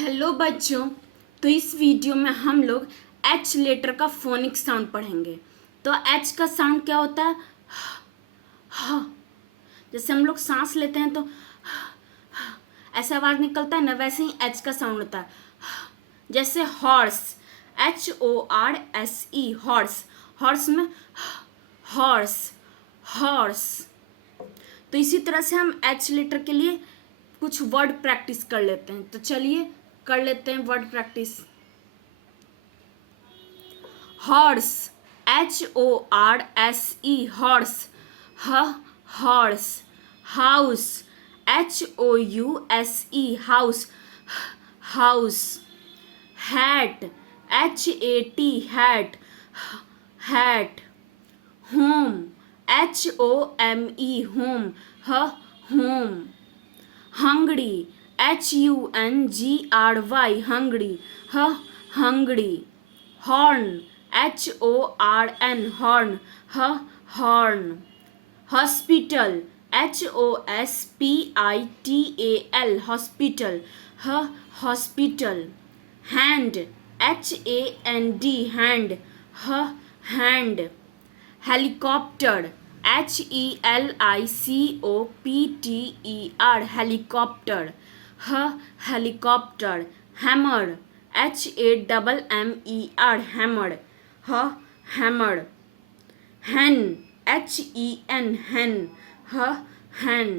Hello बच्चों। तो इस वीडियो में हम लोग एच लेटर का फोनिक साउंड पढ़ेंगे। तो एच का साउंड क्या होता है? ह। जैसे हम लोग सांस लेते हैं तो ऐसा आवाज़ निकलता है ना, वैसे ही एच का साउंड होता है। जैसे हॉर्स, HORSE, हॉर्स। हॉर्स में हॉर्स, हॉर्स। तो इसी तरह से हम एच लेटर के लिए कुछ वर्ड प्रैक्टिस कर लेते हैं। तो चलिए कर लेते हैं word practice. Horse, HORSE, horse, horse. House, HOUSE, house, house. Hat, HAT, hat, hat. Home, HOME, home, home. Hungry, HUNGRY, hungry, hungry. Horn, HORN, horn, horn. Hospital, HOSPITAL, hospital, hospital. Hand, HAND, hand, hand. Helicopter, HELICOPTER, helicopter, helicopter. Hammer, HAMMER, hammer, hammer. Hen, HEN, hen, hen.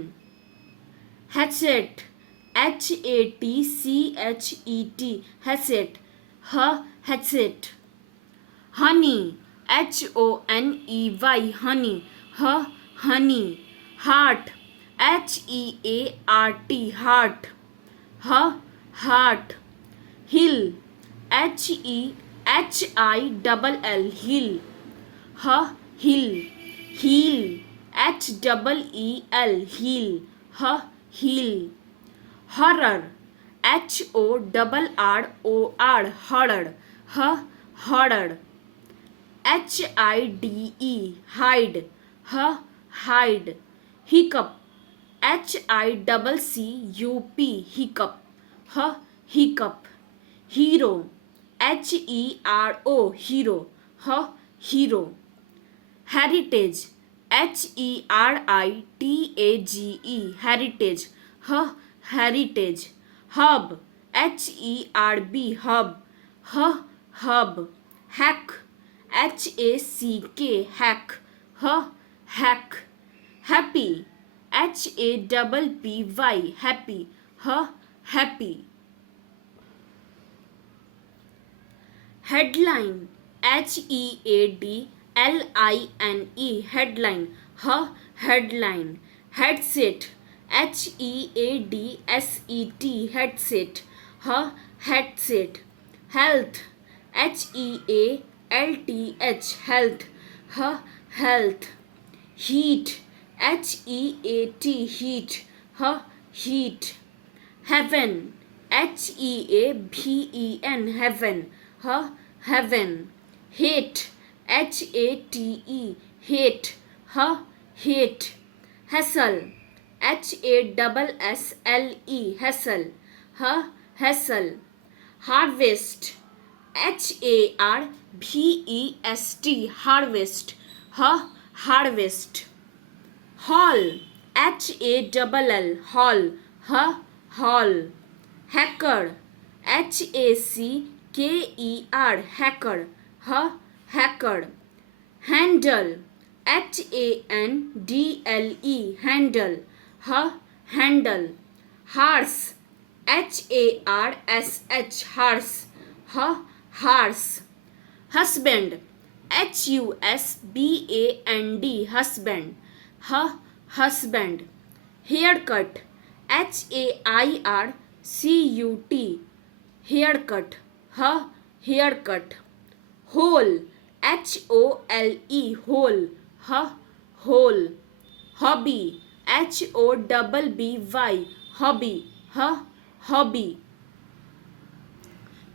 Hatchet, HATCHET, hatchet, hatchet. Honey, HONEY, honey, honey. Heart, HEART, heart, heart. Hill, HEHILL, hill, hill. Heel, HEEL, heel, heal. Horror, HORROR, horror, horror. HIDE, hide, hide. Hiccup, HICCUP, hiccup, hiccup. Hero, HERO, hero, hero. Heritage, HERITAGE, heritage, heritage. Herb, HERB, herb, herb. Hack, HACK, hack, hack. Happy, HAPPY, happy, happy. Headline, HEADLINE, headline, headline. Headset, HEADSET, headset, headset. Health, HEALTH, health, health. Heat, HEAT, heat, heat. Heaven, HEAVEN, heaven, heaven. Hate, HATE, hate, hate. Hassle, HASSLE, hassle, hassle. Harvest, HARVEST, harvest, harvest. Hall, HALL, hall, hall. Hacker, HACKER, hacker, hacker. Handle, HANDLE, handle, handle. Harsh, HARSH, harsh, harsh. Husband, HUSBAND, husband, husband. Haircut, HAIRCUT, haircut, haircut. Hole, HOLE, hole, hole. Hobby, HOBBY, hobby, hobby.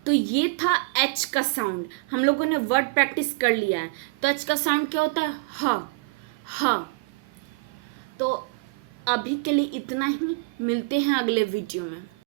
तो ये था H का sound. हम लोगों ने word practice कर लिया है। तो एच का साउंड क्या होता है? ह। तो अभी के लिए इतना ही, मिलते हैं अगले वीडियो में।